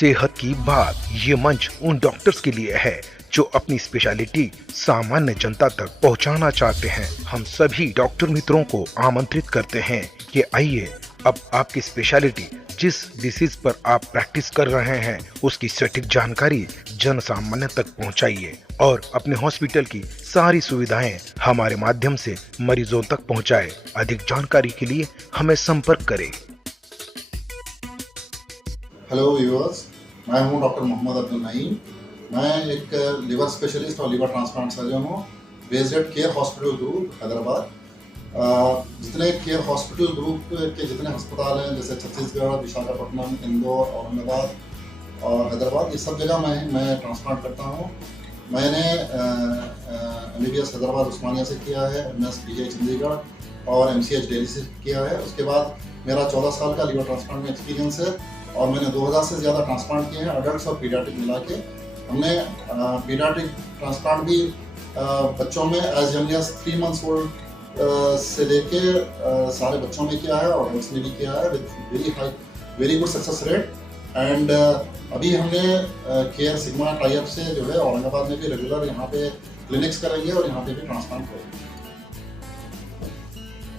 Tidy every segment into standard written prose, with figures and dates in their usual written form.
सेहत की बात, ये मंच उन डॉक्टर्स के लिए है जो अपनी स्पेशलिटी सामान्य जनता तक पहुंचाना चाहते हैं। हम सभी डॉक्टर मित्रों को आमंत्रित करते हैं कि आइए अब आपकी स्पेशलिटी जिस डिसीज पर आप प्रैक्टिस कर रहे हैं उसकी सटीक जानकारी जन सामान्य तक पहुंचाइए और अपने हॉस्पिटल की सारी सुविधाएं हमारे माध्यम से मरीजों तक पहुंचाएं। अधिक जानकारी के लिए हमें संपर्क करें। हेलो व्यूअर्स, मैं हूं डॉक्टर मोहम्मद अब्दुल नईम। मैं एक लिवर स्पेशलिस्ट और लिवर ट्रांसप्लांट सर्जन हूं based eight care hospital group Hyderabad. जितने केयर हॉस्पिटल ग्रुप के जितने अस्पताल हैं जैसे छत्तीसगढ़, विशाखापट्टनम, इंदौर, औरंगाबाद और हैदराबाद, ये सब जगह मैं ट्रांसप्लांट करता हूं। मैंने MBBS हैदराबाद उस्मानिया से किया है, MS BH चंडीगढ़ और MCH दिल्ली से किया है। उसके बाद मेरा 14 साल का लिवर ट्रांसप्लांट में एक्सपीरियंस है और मैंने 2000 से ज़्यादा ट्रांसप्लांट किए हैं, अडल्ट्स और पीडियाट्रिक मिला के। हमने पीडियाट्रिक ट्रांसप्लांट भी बच्चों में as young as 3 months old से लेके सारे बच्चों में किया है और अडल्ट्स में भी किया है with very good success rate. And अभी हमने केयर सिग्मा टाइप से जो है औरंगाबाद में भी रेगुलर यहाँ पे क्लिनिक्स करेंगे और यहाँ पे भी ट्रांसप्लांट करेंगे।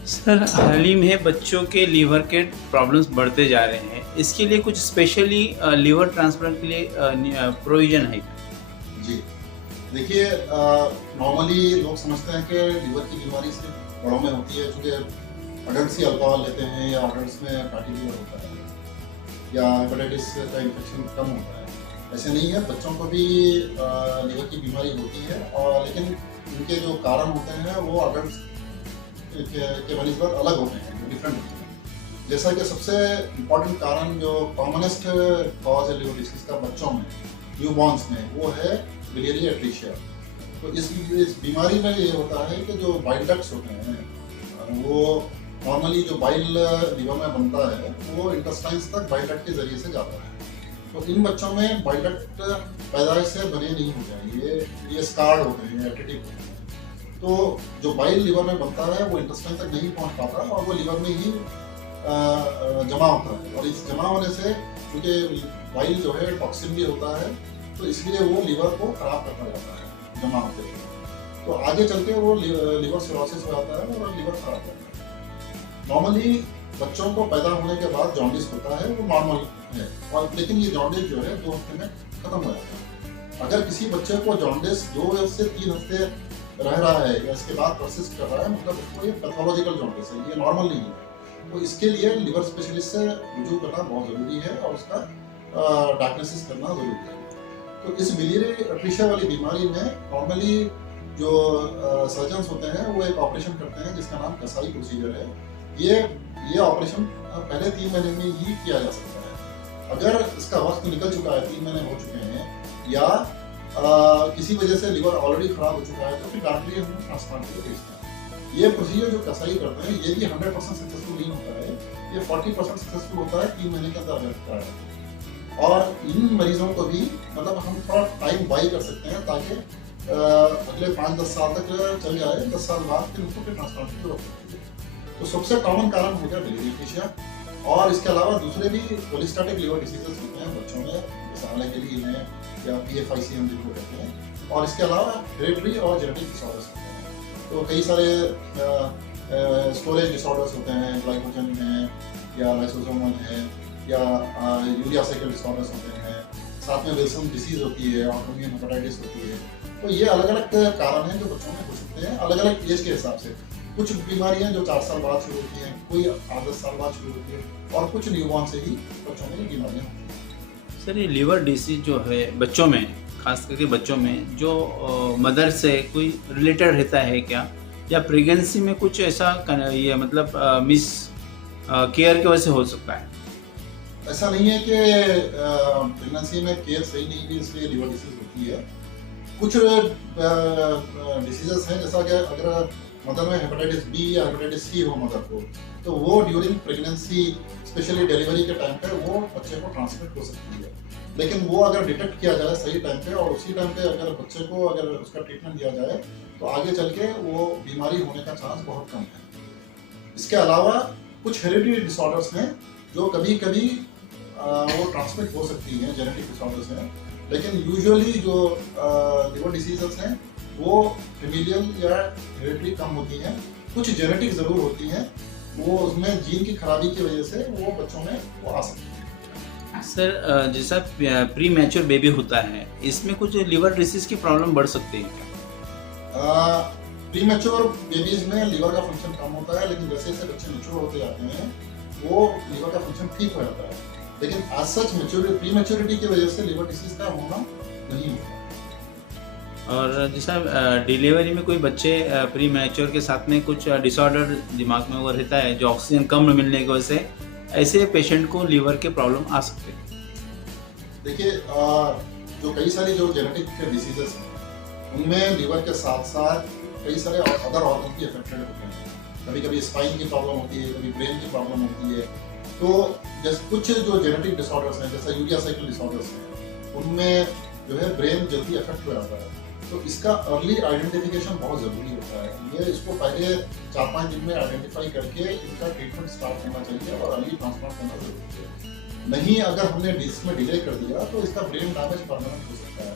सर, हाल ही में बच्चों के लीवर के प्रॉब्लम्स बढ़ते जा रहे हैं, इसके लिए कुछ स्पेशली लीवर ट्रांसप्लांट के लिए प्रोविजन है? जी देखिए, नॉर्मली लोग समझते हैं कि लीवर की बीमारी सिर्फ बड़ों में होती है, क्योंकि अडल्ट्स ही अल्कोहल लेते हैं या अडल्ट्स में फैटी लीवर होता है या हेपेटाइटिस का इन्फेक्शन कम होता है। ऐसे नहीं है, बच्चों को भी लीवर की बीमारी होती है, और लेकिन इनके जो कारण होते हैं वो अडल्ट्स के बनिस्बत अलग होते हैं, डिफरेंट होते हैं। जैसा कि सबसे इम्पोर्टेंट कारण जो कॉमनेस्ट कॉज है लिवर डिसीज का बच्चों में, न्यूबॉर्न्स में, वो है बिलियरी एट्रीशिया। तो इस बीमारी में ये होता है कि जो बाइल डक्ट्स होते हैं वो नॉर्मली जो बाइल लीवर में बनता है वो इंटेस्टाइन्स तक बाइल डक्ट के जरिए से जाता है। तो इन बच्चों में बाइल डक्ट पैदाइश से बने नहीं होते हैं, ये स्कार्ड होते हैं, एट्रिटिक होते हैं। तो जो बाइल लीवर में बनता है वो इंटेस्टाइन तक नहीं पहुंच पाता और वो लीवर में ही जमा होता है, और इस जमा होने से क्योंकि बाइल जो है टॉक्सिन भी होता है, तो इसलिए वो लीवर को खराब करता जाता है जमा होते हुए। तो आगे चल के वो लीवर सिरोसिस हो जाता है और लीवर खराब होता है। नॉर्मली बच्चों को पैदा होने के बाद जॉन्डिस होता है, वो नॉर्मल है, और लेकिन ये जॉन्डिस जो है 2 हफ्ते में खत्म हो जाता है। अगर किसी बच्चे को जॉन्डिस 2 से 3 हफ्ते रह रहा है या इसके बाद परसिस्ट कर रहा है, मतलब उसको ये पैथोलॉजिकल जॉन्डिस है, ये नॉर्मल नहीं है। तो इसके लिए लिवर स्पेशलिस्ट से रुजू करना बहुत ज़रूरी है और उसका डायग्नोसिस करना ज़रूरी है। तो इस बिलियरी एट्रीशिया वाली बीमारी में नॉर्मली जो सर्जन्स होते हैं वो एक ऑपरेशन करते हैं जिसका नाम कसाई प्रोसीजर है। ये ऑपरेशन पहले 3 महीने में ही किया जा सकता है। अगर इसका वक्त निकल चुका है, 3 महीने हो चुके हैं, या किसी वजह से लिवर ऑलरेडी खराब हो चुका है, तो फिर डॉक्टर हम ट्रांसप्लांट के लिए भेजते हैं। ये प्रोसीजर जो कसाई करते हैं ये भी 100% सक्सेसफुल नहीं होता है, ये 40% सक्सेसफुल होता है 3 महीने के अंदर लगता है। और इन मरीजों को भी मतलब हम थोड़ा टाइम बाई कर सकते हैं ताकि अगले 5-10 साल तक चल जाए, 10 साल बाद फिर उनको फिर ट्रांसप्लांट की जरूरत पड़ती है। तो सबसे कॉमन कारण हो गया बिलियरी एट्रीशिया, और इसके अलावा दूसरे भी पॉलिस्टैटिक लिवर डिसीजेस होते हैं बच्चों में, जैसे हालांकि है या PFIC हम जिनको कहते हैं, और इसके अलावा हेरेडिटरी और जेनेटिक डिसऑर्डर्स होते हैं। तो कई सारे स्टोरेज डिसऑर्डर्स होते हैं, ग्लाइकोजन है या लाइसोसोमल है या यूरिया साइकिल डिसऑर्डर्स होते हैं, साथ में विल्सन डिसीज होती है, ऑटोइम्यून हेपेटाइटिस होती है। तो ये अलग अलग कारण हैं जो बच्चों में हो सकते हैं अलग अलग एज के हिसाब से। कुछ बीमारियां जो 4 साल बाद शुरू होती हैं, कोई 8-10 साल बाद शुरू होती है, और कुछ न्यूबॉर्न से ही बच्चों में बीमारियां होती हैं। सर, ये लीवर डिसीज जो है बच्चों में, खास करके बच्चों में, जो मदर से कोई रिलेटेड रहता है क्या, या प्रेगनेंसी में कुछ ऐसा ये मतलब मिस केयर की वजह से हो सकता है? ऐसा नहीं है कि प्रेगनेंसी में केयर सही नहीं हुई इसलिए लिवर डिसीज होती है। कुछ डिसीजेस हैं, जैसा कि अगर मदर में हेपेटाइटिस B या हेपेटाइटिस C हो मदर को, तो वो ड्यूरिंग प्रेगनेंसी स्पेशली डिलीवरी के टाइम पे वो बच्चे को ट्रांसमिट हो सकती है। लेकिन वो अगर डिटेक्ट किया जाए सही टाइम पे और उसी टाइम पे अगर बच्चे को अगर उसका ट्रीटमेंट दिया जाए तो आगे चल के वो बीमारी होने का चांस बहुत कम है। इसके अलावा कुछ हेरिडिटरी डिसऑर्डर्स हैं जो कभी कभी वो ट्रांसमिट हो सकती हैं, जेनेटिक डिसऑर्डर्स हैं, लेकिन यूजुअली जो लिवर डिसीजेस हैं वो फेमिलियल या हेरिडिटरी कम होती हैं, कुछ जेनेटिक ज़रूर होती हैं, वो उसमें जीन की खराबी की वजह से वो बच्चों में वो आ सकती है। सर जैसा प्री मैच्योर बेबी होता है, इसमें कुछ लिवर डिसीज की प्रॉब्लम बढ़ सकती है? प्री मैच्योर बेबीज में लिवर का फंक्शन कम होता है, लेकिन जैसे जैसे बच्चे मैच्योर होते जाते हैं वो लिवर का फंक्शन ठीक हो जाता है, लेकिन as such maturity prematurity की वजह से लिवर डिसीज का होना नहीं होता। और जैसा डिलीवरी में कोई बच्चे प्री मैच्योर के साथ में कुछ डिसऑर्डर दिमाग में वो रहता है जो ऑक्सीजन कम मिलने की वजह से ऐसे पेशेंट को लिवर के प्रॉब्लम आ सकते हैं? देखिए जो कई सारी जो जेनेटिक डिसीजेस हैं उनमें लिवर के साथ साथ कई सारे अदर ऑर्गन भी अफेक्टेड होते हैं। कभी कभी स्पाइन की प्रॉब्लम होती है, कभी ब्रेन की प्रॉब्लम होती है। तो जैसे कुछ जो जेनेटिक डिसऑर्डर्स हैं जैसा यूरिया साइकिल डिसऑर्डर्स हैं उनमें जो है ब्रेन जल्दी अफेक्ट हो जाता है, तो इसका अर्ली आइडेंटिफिकेशन बहुत ज़रूरी होता है। ये इसको पहले 4-5 दिन में आइडेंटिफाई करके इनका ट्रीटमेंट स्टार्ट करना चाहिए और अर्ली ट्रांसप्लांट करना जरूरी है। नहीं अगर हमने इसमें डिले कर दिया तो इसका ब्रेन डैमेज परमानेंट हो सकता है।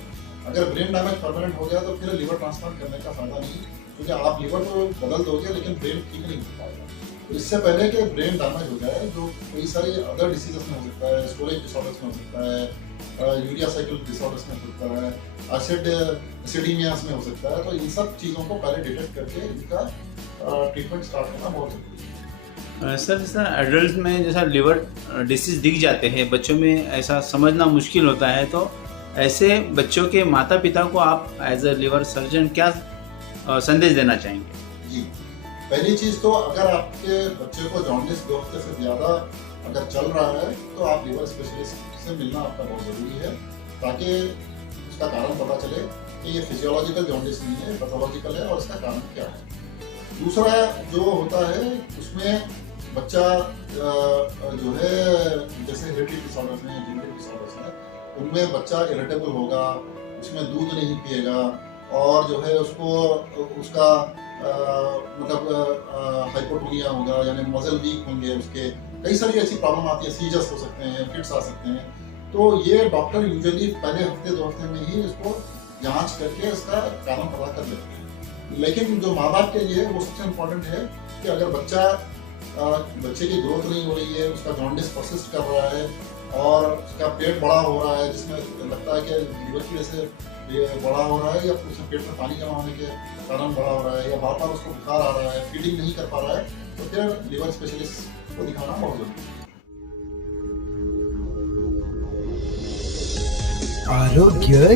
अगर ब्रेन डैमेज परमानेंट हो गया तो फिर लिवर ट्रांसप्लांट करने का फायदा नहीं, क्योंकि आप लिवर तो बदल दोगे लेकिन ब्रेन ठीक नहीं हो पाएगा। तो इससे पहले कि ब्रेन डैमेज हो जाए, जो कई सारी अदर डिसीजेस में हो सकता है, स्टोरेज डिसऑर्डर्स में हो सकता है, यूरिया साइकिल डिसऑर्डर्स में हो सकता है, एसिडीमियास में हो सकता है, तो इन सब चीज़ों को पहले डिटेक्ट करके इनका ट्रीटमेंट स्टार्ट करना बहुत जरूरी है। सर जैसा एडल्ट में जैसा लिवर डिसीज दिख जाते हैं, बच्चों में ऐसा समझना मुश्किल होता है, तो ऐसे बच्चों के माता पिता को आप एज अ लिवर सर्जन क्या संदेश देना चाहेंगे? जी, पहली चीज़ तो अगर आपके बच्चे को जॉन्डिस 2 हफ्ते से ज़्यादा अगर चल रहा है तो आप लिवर स्पेशलिस्ट से मिलना आपका बहुत ज़रूरी है, ताकि उसका कारण पता चले कि ये फिजियोलॉजिकल जॉन्डिस नहीं है, पैथोलॉजिकल है और इसका कारण क्या है। दूसरा जो होता है उसमें बच्चा जो है जैसे हेरिडिटरी डिसऑर्डर्स हैं, जेनेटिक डिसऑर्डर्स हैं, उनमें बच्चा इरिटेबल होगा, उसमें दूध नहीं पिएगा और जो है उसको उसका मतलब हाइपोटोनिया होगा, यानी मसल वीक होंगे, उसके कई सारी ऐसी प्रॉब्लम आती है, सीजर्स हो सकते हैं, फिट्स आ सकते हैं। तो ये डॉक्टर यूजुअली पहले हफ्ते 2 हफ्ते में ही इसको जांच करके इसका कारण पता कर लेते हैं। लेकिन जो माँ बाप के लिए वो सबसे इम्पोर्टेंट है कि अगर बच्चे की ग्रोथ नहीं हो रही है, उसका जॉन्डिस परसिस्ट कर रहा है और उसका पेट बड़ा हो रहा है, जिसमें लगता है कि लिवर की वजह से ये बड़ा हो रहा है या उसमें पेट में पानी जमा होने के कारण बड़ा हो रहा है या बार बार उसको बुखार आ रहा है, फीडिंग नहीं कर पा रहा है, तो फिर लिवर स्पेशलिस्ट को दिखाना बहुत जरूरी है। आरोग्य